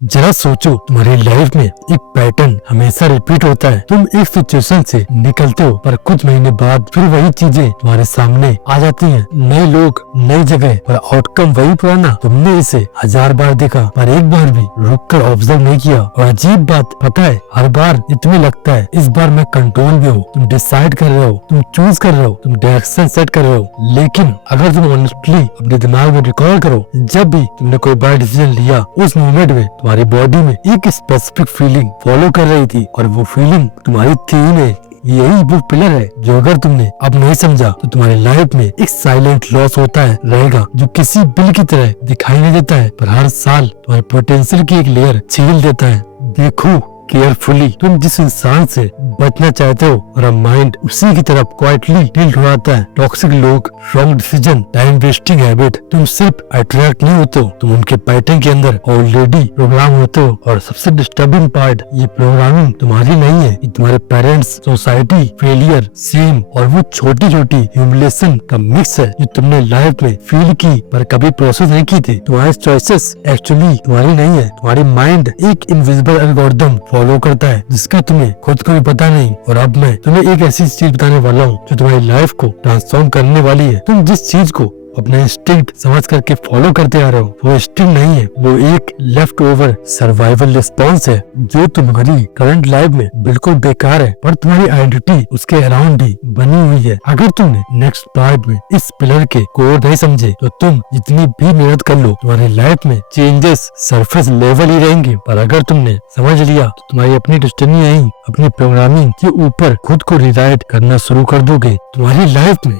जरा सोचो, तुम्हारी लाइफ में एक पैटर्न हमेशा रिपीट होता है। तुम एक सिचुएशन से निकलते हो पर कुछ महीने बाद फिर वही चीजें तुम्हारे सामने आ जाती हैं। नए लोग, नई जगह पर आउटकम वही पुराना। तुमने इसे 1000 बार देखा पर एक बार भी रुक कर ऑब्जर्व नहीं किया। और अजीब बात पता है, हर बार तुम्हें लगता है इस बार मैं कंट्रोल में हूँ। तुम डिसाइड कर रहे हो, तुम चूज कर रहे हो, तुम डायरेक्शन सेट कर रहे हो। लेकिन अगर तुम ऑनेस्टली अपने दिमाग में रिकॉल करो, जब भी तुमने कोई बड़ा डिसीजन लिया उस मोमेंट में तुम्हारी बॉडी में एक स्पेसिफिक फीलिंग फॉलो कर रही थी और वो फीलिंग तुम्हारी थी नहीं। यही वो पिलर है जो अगर तुमने अब नहीं समझा तो तुम्हारी लाइफ में एक साइलेंट लॉस होता है रहेगा, जो किसी बिल की तरह दिखाई नहीं देता है पर हर साल तुम्हारे पोटेंशियल की एक लेयर छील देता है। देखो केयरफुली, तुम जिस इंसान से बचना चाहते हो और अब माइंड उसी की तरफ क्वाइटली टिल्ट हो जाता है। टॉक्सिक लोग, wrong decision, time wasting habit, तुम सिर्फ अट्रैक्ट नहीं होते हो, तुम उनके पैटर्न के अंदर ऑलरेडी प्रोग्राम होते हो। और सबसे डिस्टर्बिंग पार्ट, ये प्रोग्रामिंग तुम्हारी नहीं है, ये तुम्हारे पेरेंट्स, सोसाइटी, फेलियर, सेम और वो छोटी छोटी ह्यूमिलेशन का मिक्स है जो तुमने लाइफ में फील की पर कभी प्रोसेस नहीं की थी। तुम्हारी चॉइसेस एक्चुअली तुम्हारी नहीं है, तुम्हारी माइंड एक इनविजिबल एल्गोरिथम फॉलो करता है जिसका तुम्हें खुद को भी पता नहीं। और अब मैं तुम्हें एक ऐसी चीज बताने वाला हूँ जो तुम्हारी लाइफ को ट्रांसफॉर्म करने वाली है। तुम जिस चीज को अपना इंस्टिंक्ट समझ करके फॉलो करते आ रहे हो वो इंस्टिंक्ट नहीं है, वो एक लेफ्ट ओवर सर्वाइवल रिस्पॉन्स है जो तुम्हारी करंट लाइफ में बिल्कुल बेकार है पर तुम्हारी आइडेंटिटी उसके अराउंड ही बनी हुई है। अगर तुमने नेक्स्ट पार्ट में इस पिलर के कोर नहीं समझे तो तुम जितनी भी मेहनत कर लो तुम्हारी लाइफ में चेंजेस सरफेस लेवल ही रहेंगे। पर अगर तुमने समझ लिया तो तुम्हारी अपनी डेस्टिनी यही अपनी प्रोग्रामिंग के ऊपर खुद को रिराइट करना शुरू कर दोगे। तुम्हारी लाइफ में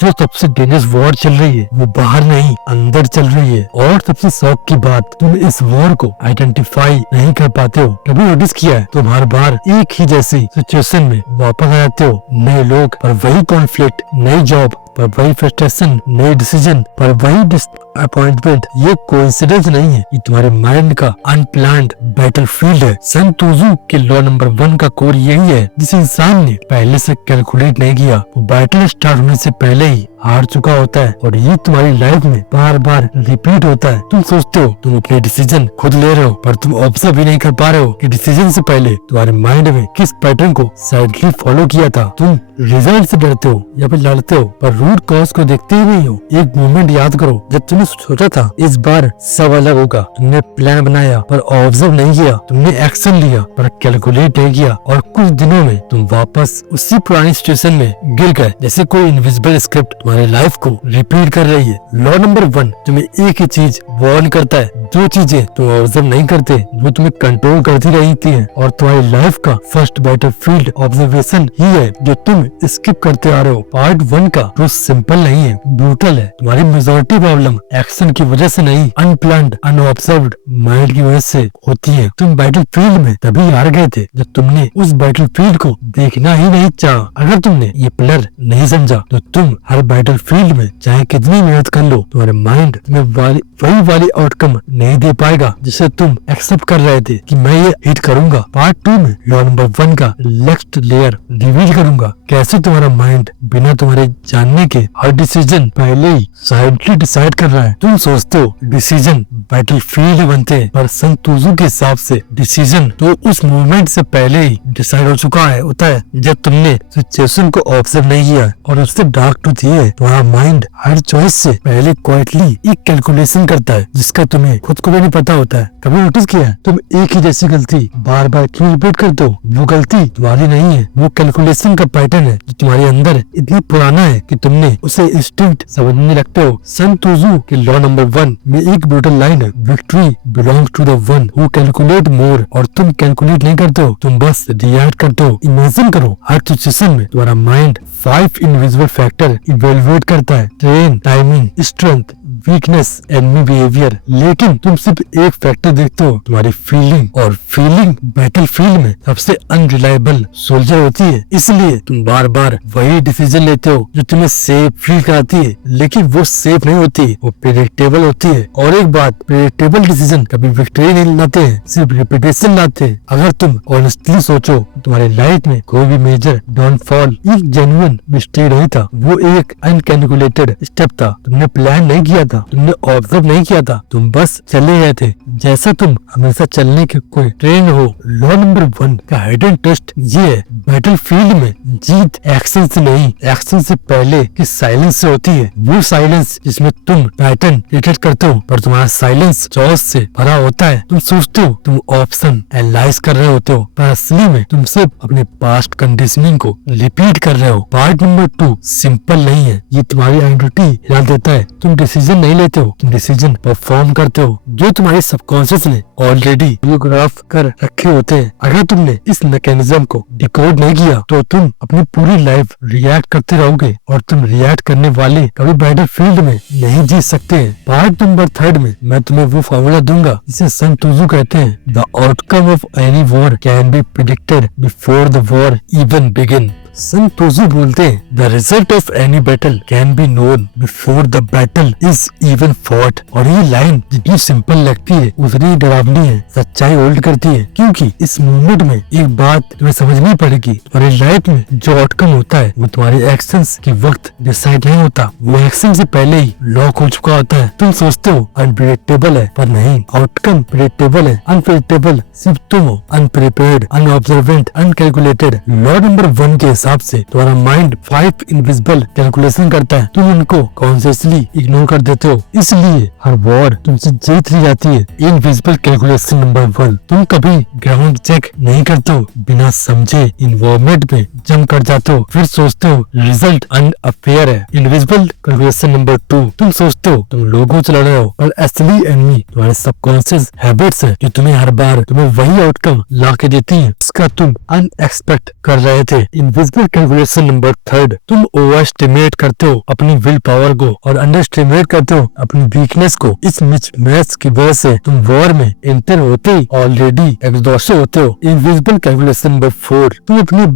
जो सबसे डेंजरस वॉर चल रही है वो बाहर नहीं अंदर चल रही है। और सबसे शौक की बात, तुम इस वॉर को आइडेंटिफाई नहीं कर पाते हो। कभी नोटिस किया है तुम हर बार एक ही जैसी सिचुएशन में वापस आ जाते हो, नए लोग पर वही कॉन्फ्लिक्ट, नई जॉब पर वही फ्रस्ट्रेशन, नए डिसीजन पर वही डिसअपॉइंटमेंट। ये कोइंसिडेंस नहीं है, ये तुम्हारे माइंड का अनप्लान्ड बैटलफील्ड है। सन त्सू के लॉ नंबर 1 का कोर यही है, जिस इंसान ने पहले से कैलकुलेट नहीं किया वो बैटल स्टार्ट होने से पहले ही हार चुका होता है। और ये तुम्हारी लाइफ में बार बार रिपीट होता है। तुम सोचते हो तुम अपने डिसीजन खुद ले रहे हो पर तुम ऑब्जर्व भी नहीं कर पा रहे हो कि डिसीजन से पहले तुम्हारे माइंड में किस पैटर्न को साइडली फॉलो किया था। तुम रिजल्ट से डरते हो या फिर लड़ते हो पर रूट कॉज को देखते ही नहीं हो। एक मोमेंट याद करो जब तुमने सोचा था इस बार सब अलग होगा। तुमने प्लान बनाया पर ऑब्जर्व नहीं किया, तुमने एक्शन लिया पर कैलकुलेट नहीं किया और कुछ दिनों में तुम वापस उसी पुरानी सिचुएशन में गिर गए। जैसे कोई इनविजिबल स्क्रिप्ट तुम्हारी लाइफ को रिपीट कर रही है। लॉ नंबर 1 तुम्हें एक ही चीज वार्न करता है, जो चीजें तुम ऑब्जर्व नहीं करते वो तुम्हें कंट्रोल करती रहती हैं। और तुम्हारी लाइफ का फर्स्ट बैटलफील्ड ऑब्जर्वेशन ही है जो तुम स्किप करते आ रहे हो। पार्ट 1 का जो सिंपल नहीं है, ब्रूटल है। तुम्हारी मेजॉरिटी प्रॉब्लम एक्शन की वजह से नहीं, अनप्लान्ड, अनऑब्जर्व्ड माइंड की वजह से होती है। तुम बैटलफील्ड में तभी हार गए थे जब तुमने उस बैटलफील्ड को देखना ही नहीं चाहा। अगर तुमने ये पिलर नहीं समझा तो तुम हर बैटलफील्ड में चाहे कितनी मेहनत कर लो तुम्हारे माइंड तुम्हें वही वाली आउटकम नहीं दे पाएगा जिसे तुम एक्सेप्ट कर रहे थे कि मैं ये हिट करूंगा। पार्ट 2 में लॉ नंबर 1 का नेक्स्ट लेयर रिवील करूंगा, कैसे तुम्हारा माइंड बिना तुम्हारे जानने के हर डिसीजन पहले ही साइडली डिसाइड कर रहा है। तुम सोचते हो डिसीजन बैटलफील्ड बनते हैं पर सन त्सू के हिसाब से डिसीजन तो उस मूवमेंट से पहले ही डिसाइड हो चुका है होता है जब तुमने सिचुएशन को ऑब्जर्व नहीं किया। और उससे डार्क ट्रूथ ये है, तुम्हारा माइंड हर चॉइस से पहले क्वाइटली एक कैलकुलेशन करता है जिसका तुम्हें खुद को भी नहीं पता होता है। कभी नोटिस किया है तुम एक ही जैसी गलती बार बार क्यों रिपीट करते हो? वो गलती तुम्हारी नहीं है, वो कैलकुलेशन का पैटर्न है जो तुम्हारे अंदर इतना पुराना है कि तुमने उसे इंस्टिंक्ट समझने लगते हो। सन त्सू के लॉ नंबर 1 में एक ब्रूटल लाइन है, victory belongs to the one who calculate more. और तुम कैलकुलेट नहीं करते हो, तुम बस रिएक्ट करते हो। इमेजिन करो हर सिचुएशन में तुम्हारा माइंड 5 इनविजिबल फैक्टर इवेलुएट करता है, train, timing, strength, weakness, enemy behaviour. लेकिन तुम सिर्फ एक फैक्टर देखते हो, तुम्हारी फीलिंग। और फीलिंग बैटलफील्ड में सबसे अनरिलायबल सोल्जर होती है, इसलिए तुम बार बार वही डिसीजन लेते हो जो तुम्हें सेफ फील कराती है। लेकिन वो सेफ नहीं होती, वो प्रेडिक्टेबल होती है। और एक बात, प्रेडिक्टेबल डिसीजन कभी विक्ट्री नहीं लाते हैं, सिर्फ रिपीटेशन लाते हैं। अगर तुम ऑनेस्टली सोचो तुम्हारी लाइफ में कोई भी मेजर डाउनफॉल एक जेन्युइन मिस्टेक नहीं था, वो एक अनकैलकुलेटेड स्टेप था। तुमने प्लान नहीं किया था, तुमने ऑब्जर्व नहीं किया था, तुम बस चले गए थे जैसा तुम हमेशा चलने के कोई ट्रेन हो। लॉ नंबर 1 का हिडन ट्विस्ट ये है, बैटलफील्ड में जीत एक्शन से नहीं, एक्शन से पहले की साइलेंस से होती है। वो साइलेंस जिसमें तुम पैटर्न क्रिएट करते हो पर तुम्हारा साइलेंस चॉइस से भरा होता है। तुम सोचते हो तुम ऑप्शन एनालाइज कर रहे होते हो पर असली में तुम सिर्फ अपने पास्ट कंडीशनिंग को रिपीट कर रहे हो। पार्ट नंबर 2 सिंपल नहीं है, ये तुम्हारी आइडेंटिटी हिला देता है। तुम डिसीजन नहीं लेते हो, तुम डिसीजन परफॉर्म करते हो जो तुम्हारे सबकॉन्शियस ने ऑलरेडी कोरियोग्राफ कर रखे होते हैं। अगर तुमने इस मैकेनिज्म को डिकोड नहीं किया तो तुम अपनी पूरी लाइफ रिएक्ट करते रहोगे और तुम रिएक्ट करने वाले कभी बैटलफील्ड में नहीं जीत सकते। पार्ट नंबर 3 में मैं तुम्हें वो फॉर्मूला दूंगा जिसे सन त्सू कहते हैं, the outcome of any war can be predicted before the war even begin. Sun Tzu बोलते हैं, the result of any battle can be known before the battle is even fought. और ये line जितनी simple लगती है उतनी डरावनी है, सच्चाई होल्ड करती है। क्योंकि इस मूवमेंट में एक बात तुम्हें समझनी पड़ेगी, तुम्हारी लाइफ में जो आउटकम होता है वो तुम्हारे एक्शंस के वक्त डिसाइड नहीं होता, वो एक्शन से पहले ही लॉक हो चुका होता है। तुम सोचते हो अनप्रेडिक्टेबल है पर नहीं, आउटकम प्रेडिक्टेबल है। अनप्रेडिक्टेबल सिर्फ तुम हो, अनप्रिपेयर्ड, अनऑब्जर्वेंट, अनकैलकुलेटेड। लॉ नंबर 1 के हिसाब से तुम्हारा माइंड 5 इनविजिबल कैलकुलेशन करता है, तुम उनको कॉन्शियसली इग्नोर कर देते हो। इसलिए हर वॉर तुमसे जीत ली जाती है। इनविजिबल कैलकुलेशन नंबर 1, तुम कभी ग्राउंड चेक नहीं करते हो, बिना समझे इन्वॉल्वमेंट में जंप कर जाते हो, फिर सोचते हो रिजल्ट अनफेयर है। इनविजिबल कैलकुलेशन नंबर 2, तुम सोचते हो तुम लोगों से लड़ रहे हो पर असली एनिमी तुम्हारे सबकॉन्शियस हैबिट्स है जो तुम्हें हर बार तुम्हें वही आउटकम ला के देती है उसका तुम अनएक्सपेक्ट कर रहे थे। इनविजिबल कैलकुलेशन नंबर 3, तुम ओवर एस्टिमेट करते हो अपनी विल पावर को और अंडर एस्टिमेट करते हो अपनी वीकनेस को। इस मिसमैच की वजह से तुम वॉर में इंटर होते ही ऑलरेडी एग्जॉस्टेड होते हो। इनविजिबल कैलकुलेशन नंबर 4, तुम अपने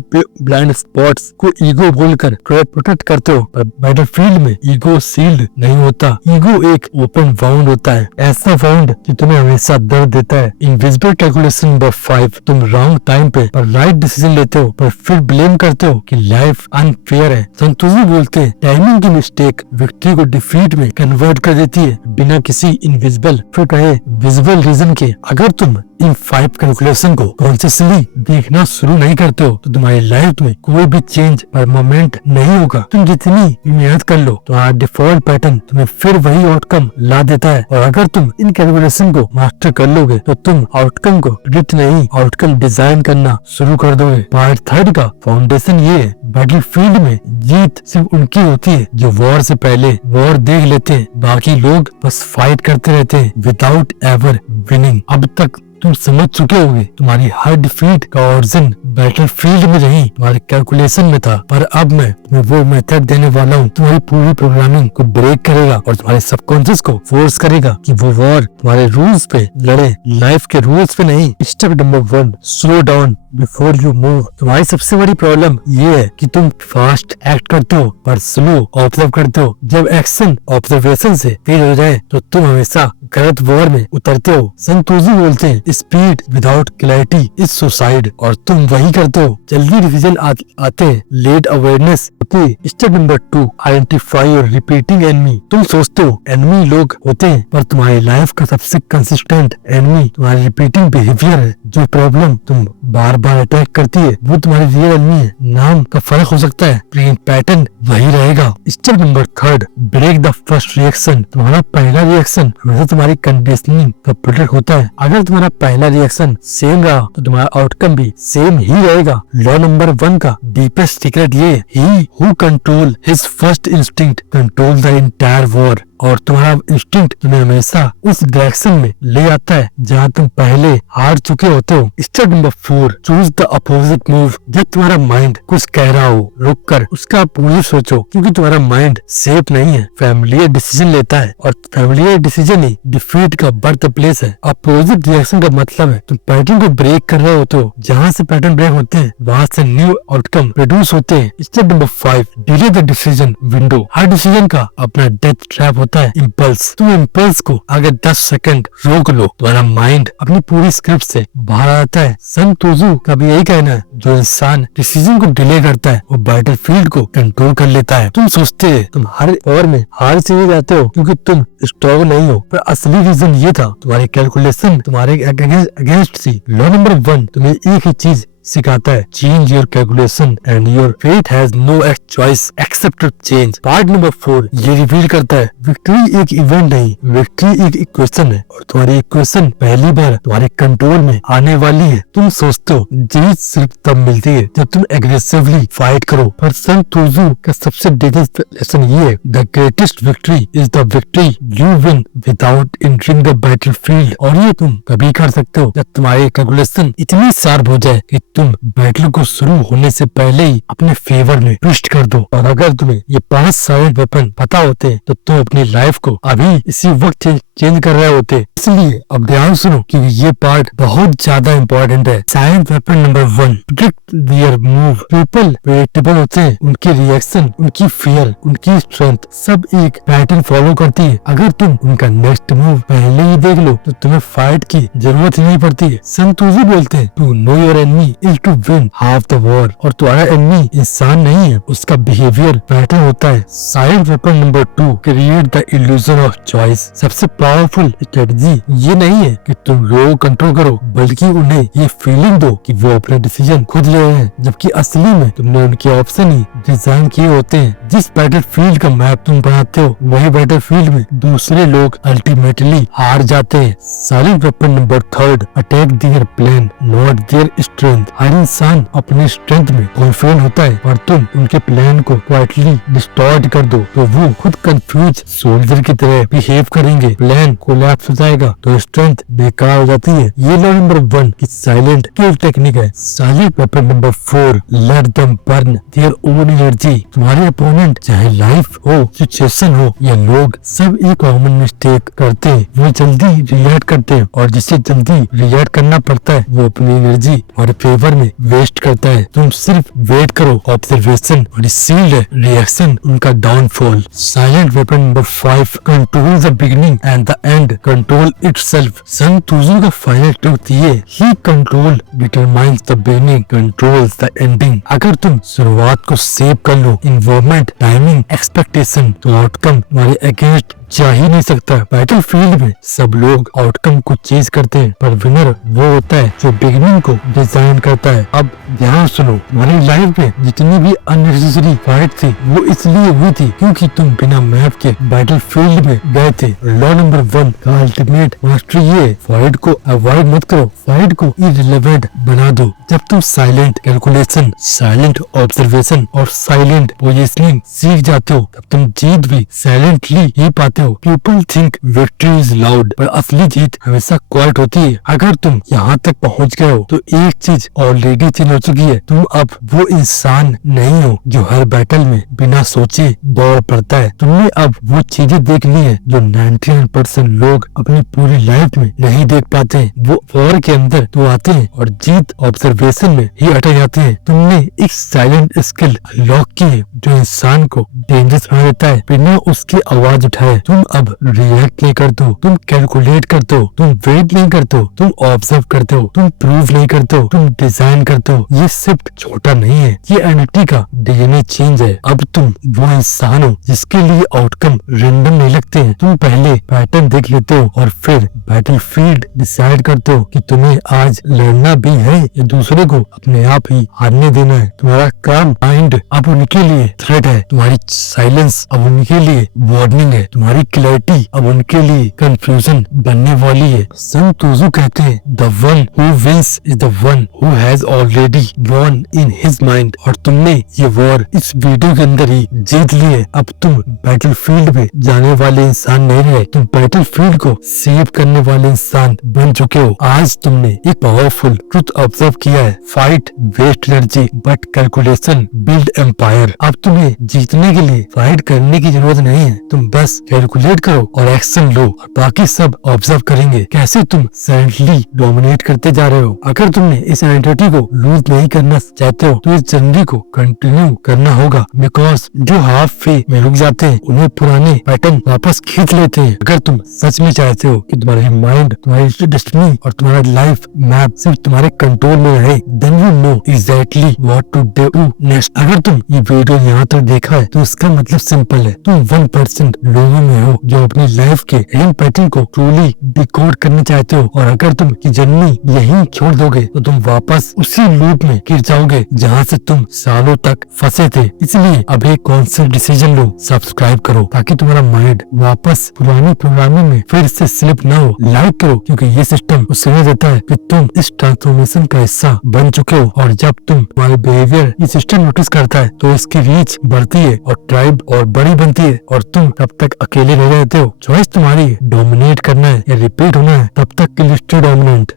ब्लाइंड स्पॉट्स को ईगो बोलकर प्रोटेक्ट करते हो पर बैटलफील्ड में ईगो सील्ड नहीं होता, ईगो एक ओपन वाउंड होता है, ऐसा वाउंड जो तुम्हें हमेशा दर्द देता है। इनविजिबल कैलकुलेशन नंबर 5, तुम रॉन्ग टाइम पे पर राइट डिसीजन लेते हो पर फिर ब्लेम करते हो कि लाइफ अनफेयर है। सन त्सू बोलते हैं, टाइमिंग की मिस्टेक विक्ट्री को डिफीट में कन्वर्ट कर देती है बिना किसी इनविजिबल फिर कहे विजिबल रीजन के। अगर तुम इन 5 कैलकुलेशन को कॉन्शियसली देखना शुरू नहीं करते हो तो तुम्हारी लाइफ में कोई भी चेंज परमानेंट नहीं होगा। तुम जितनी भी मेहनत कर लो तुम्हारा डिफॉल्ट पैटर्न तुम्हें फिर वही आउटकम ला देता है। और अगर तुम इन कैलकुलेशन को मास्टर कर लोगे तो तुम आउटकम को प्रेडिक्ट नहीं आउटकम डिजाइन करना शुरू कर दोगे। पार्ट 3 का फाउंडेशन ये है, बैटलफील्ड में जीत सिर्फ उनकी होती है जो वॉर से पहले वॉर देख लेते हैं, बाकी लोग बस फाइट करते रहते हैं विदाउट एवर विनिंग। अब तक तुम समझ चुके होगे तुम्हारी हर डिफीट का ओरिजिन बैटलफील्ड में नहीं तुम्हारे कैलकुलेशन में था। पर अब मैं तुम्हें वो मेथड देने वाला हूँ तुम्हारी पूरी प्रोग्रामिंग को ब्रेक करेगा और तुम्हारे सबकॉन्शियस को फोर्स करेगा कि वो वॉर तुम्हारे रूल्स पे लड़े, लाइफ के रूल्स पे नहीं। Step number 1, slow down before you move. तुम्हारी सबसे बड़ी प्रॉब्लम ये है कि तुम फास्ट एक्ट करते हो पर स्लो ऑब्जर्व करते हो। जब एक्शन ऑब्जर्वेशन से तेज हो जाए तो तुम हमेशा गलत वॉर में उतरते हो। सन त्सू बोलते हैं, speed without clarity is suicide, और तुम वही करते हो। जल्दी डिसीजन आते हैं, लेट अवेयरनेस होती है। स्टेप नंबर 2, आइडेंटिफाई और रिपीटिंग एनिमी। तुम सोचते हो एनिमी लोग होते हैं पर तुम्हारी लाइफ का सबसे कंसिस्टेंट एनिमी तुम्हारी रिपीटिंग बिहेवियर है। जो प्रॉब्लम तुम बार बार अटैक करती है वो तुम्हारी रियल एनिमी है। नाम का फर्क हो सकता है लेकिन पैटर्न वही रहेगा। Step number 3, break the first reaction. तुम्हारा पहला रिएक्शन हमेशा तुम्हारी कंडीशनिंग का प्रोडक्ट होता है। अगर तुम्हारा पहला रिएक्शन सेम रहा तो तुम्हारा आउटकम भी सेम ही रहेगा। लॉ नंबर 1 का डीपेस्ट सीक्रेट ये, he who control his first instinct control the entire war. और तुम्हारा इंस्टिंक्ट तुम्हें हमेशा उस डायरेक्शन में ले आता है जहाँ तुम पहले हार चुके होते हो। Step number 4, choose the opposite move. जब तुम्हारा माइंड कुछ कह रहा हो रुक कर उसका अपोजिट सोचो, क्योंकि तुम्हारा माइंड सेफ नहीं है, फैमिलियर डिसीजन लेता है और फैमिलियर डिसीजन ही डिफीट का बर्थ प्लेस है। अपोजिट रिएक्शन का मतलब है तुम पैटर्न को ब्रेक कर रहे होते हो। जहाँ से पैटर्न ब्रेक होते हैं वहाँ से न्यू आउटकम प्रोड्यूस होते हैं। Step number 5, delay the decision window. Her decision का अपना डेथ ट्रैप होता होता है इम्पल्स। तुम इम्पल्स को अगर 10 सेकंड रोक लो, तुम्हारा माइंड अपनी पूरी स्क्रिप्ट से बाहर आता है। सन त्सू का भी यही कहना है, जो इंसान डिसीजन को डिले करता है वो बैटल फील्ड को कंट्रोल कर लेता है। तुम सोचते है तुम हर ओवर में हार से जाते हो क्योंकि तुम स्ट्रॉन्ग नहीं हो, पर असली रीजन ये था तुम्हारी कैलकुलेशन तुम्हारे अगेंस्ट थी। लॉ नंबर 1 तुम्हें एक ही चीज सिखाता है, change your calculation and your fate has no choice except to change. Part number 4 ये रिवील करता है विक्ट्री एक इवेंट नहीं, विक्ट्री एक इक्वेशन है और तुम्हारी इक्वेशन पहली बार तुम्हारे कंट्रोल में आने वाली है। तुम सोचते हो जीत सिर्फ तब मिलती है जब तुम एग्रेसिवली फाइट करो, पर सन त्सू का सबसे डेंजरस लेसन ये है, the greatest victory is the victory you win without entering the battle field. और ये तुम कभी कर सकते हो जब तुम्हारी कैलकुलेशन इतनी शार्प हो जाए कि तुम बैटल को शुरू होने से पहले ही अपने फेवर में ट्विस्ट कर दो। और अगर तुम्हें ये 5 साइलेंट वेपन पता होते तो तुम अपनी लाइफ को अभी इसी वक्त चेंज कर रहे होते। इसलिए अब ध्यान सुनो क्योंकि ये पार्ट बहुत ज्यादा इम्पोर्टेंट है। Silent weapon number 1, predict their move. People predictable होते हैं, उनके रिएक्शन, उनकी फियर, उनकी स्ट्रेंथ सब एक पैटर्न फॉलो करती है। अगर तुम उनका नेक्स्ट मूव पहले ही देख लो तो तुम्हें फाइट की जरूरत ही नहीं पड़ती है। सन त्सू बोलते हैं, to know your enemy is to win half the war. और तुम्हारा एनिमी इंसान नहीं है, उसका बिहेवियर पैटर्न होता है। Silent weapon number 2, create the illusion of choice. सबसे पावरफुल स्ट्रेटजी ये नहीं है कि तुम लोगों को कंट्रोल करो, बल्कि उन्हें ये फीलिंग दो कि वो अपने डिसीजन खुद ले रहे हैं, जबकि असली में तुमने उनके ऑप्शन ही डिजाइन किए होते हैं। जिस बैटल फील्ड का मैप तुम बनाते हो वही बैटल फील्ड में दूसरे लोग अल्टीमेटली हार जाते हैं। Silent weapon number 3, attack their plan not their strength. हर इंसान अपने स्ट्रेंथ में कॉन्फिडेंट होता है, पर तुम उनके प्लान को क्वाइटली डिस्टॉर्ट कर दो तो वो खुद कंफ्यूज सोल्जर की तरह बिहेव करेंगे। प्लान कोलैप्स हो जाएगा तो स्ट्रेंथ बेकार हो जाती है। ये लॉ नंबर 1 की साइलेंट किल टेक्निक है। Silent weapon number 4, let them burn their own energy. तुम्हारे अपोनेंट चाहे लाइफ हो, सिचुएशन हो या लोग, सब एक कॉमन मिस्टेक करते हैं, वो जल्दी रिएक्ट करते हैं और जिसे जल्दी रिएक्ट करना पड़ता है वो अपनी एनर्जी हमारे फेवर में वेस्ट करता है। तुम सिर्फ वेट करो, ऑब्जर्वेशन और सील्ड है रिएक्शन उनका downfall. Silent weapon number 5, control the beginning and the end control itself. Sun Tzu का फाइनल ट्रूथ ये, he control determines the beginning controls the ending. अगर तुम शुरुआत को सेव कर लो, इन्वायरमेंट, टाइमिंग, एक्सपेक्टेशन, तो आउटकम तुम्हारे अगेंस्ट जा ही नहीं सकता। बैटल फील्ड में सब लोग आउटकम को चेज करते हैं, पर विनर वो होता है जो बिगिनिंग को डिजाइन करता है। अब ध्यान सुनो, तुम्हारी लाइफ में जितनी भी अननेसेसरी फाइट थी वो इसलिए हुई थी क्योंकि तुम बिना मैप के बैटल फील्ड में गए थे। लॉ नंबर 1 का अल्टीमेट मास्टरी ये, फाइट को अवॉइड मत करो, फाइट को इररिलेवेंट बना दो। जब तुम साइलेंट कैलकुलेशन, साइलेंट ऑब्जर्वेशन और साइलेंट पोजीशनिंग सीख जाते हो तब तुम जीत भी साइलेंटली ही पाते हो। People think victory is loud, पर असली जीत हमेशा क्वाइट होती है। अगर तुम यहाँ तक पहुँच गए हो तो एक चीज ऑलरेडी चेंज हो चुकी है, तुम अब वो इंसान नहीं हो जो हर बैटल में बिना सोचे दौड़ पड़ता है। तुमने अब वो चीजें देख ली है जो 99% लोग अपनी पूरी लाइफ में नहीं देख पाते। वो वॉर के अंदर तो आते हैं और जीत ऑब्जर्वेशन में ही अटक जाते हैं। तुमने एक साइलेंट स्किल अनलॉक की है जो इंसान को डेंजरस बना देता है बिना उसकी आवाज उठाए। तुम अब रिएक्ट नहीं करते हो, तुम कैलकुलेट करते हो, तुम वेट नहीं करते हो, तुम ऑब्जर्व करते हो, तुम प्रूव नहीं करते हो, तुम डिजाइन करते हो। ये सिर्फ छोटा नहीं है, ये एंटिटी का डीएनए चेंज है। अब तुम वो इंसान हो जिसके लिए आउटकम रैंडम नहीं लगते हैं। तुम पहले पैटर्न देख लेते हो और फिर बैटल फील्ड डिसाइड करते हो कि तुम्हें आज लड़ना भी है या दूसरे को अपने आप ही हारने देना है। तुम्हारा काम माइंड अब उनके लिए थ्रेट है, तुम्हारी साइलेंस अब उनके लिए वार्निंग है, तुम्हारी क्लैरिटी अब उनके लिए कंफ्यूजन बनने वाली है। सन त्सू कहते हैं, the one who wins is the one who has already won in his mind. और तुमने ये वॉर इस वीडियो के अंदर ही जीत ली है। अब तुम बैटल फील्ड में जाने वाले इंसान नहीं रहे, तुम बैटल फील्ड को सेव करने वाले इंसान बन चुके हो। आज तुमने एक पावरफुल ट्रुथ ऑब्जर्व किया है, fight waste energy but calculation build empire. अब तुम्हें जीतने के लिए फाइट करने की जरूरत नहीं है, तुम बस कैलकुलेट करो और एक्शन लो और बाकी सब ऑब्जर्व करेंगे कैसे तुम सडनली डोमिनेट करते जा रहे हो। अगर तुमने इस आइडेंटिटी को लूज नहीं करना चाहते हो तो इस जर्नी को कंटिन्यू करना होगा, बिकॉज जो हाफ वे में रुक जाते हैं उन्हें पुराने पैटर्न वापस खींच लेते हैं। अगर तुम सच में चाहते हो कि तुम्हारे माइंड, तुम्हारी डेस्टिनी और तुम्हारा लाइफ मैप सिर्फ तुम्हारे कंट्रोल में रहे, then you know exactly what to do next. अगर तुम ये वीडियो यहाँ तक देखा है तो इसका मतलब सिंपल है, तुम 1% लोगों में हो जो अपनी लाइफ के इन पैटर्न को ट्रूली डिकोड करना चाहते हो। और अगर तुम की जर्नी यहीं छोड़ दोगे तो तुम वापस उसी लूप में गिर जाओगे जहाँ से तुम सालों तक फंसे थे। इसलिए अब एक कॉन्शियस डिसीजन लो, सब्सक्राइब करो ताकि तुम्हारा माइंड वापस पुरानी प्रोग्रामिंग में फिर से स्लिप ना हो। लाइक करो क्योंकि ये सिस्टम समझ देता है कि तुम इस ट्रांसफॉर्मेशन का हिस्सा बन चुके हो। और जब तुम तुम्हारे बिहेवियर ये सिस्टम नोटिस करता है तो इसकी रीच बढ़ती है और ट्राइब और बड़ी बनती है और तुम तब तक अकेले नहीं रहते हो। चॉइस तुम्हारी, डोमिनेट करना है या रिपीट होना है, तब तक के लिए स्टे डोमिनेंट।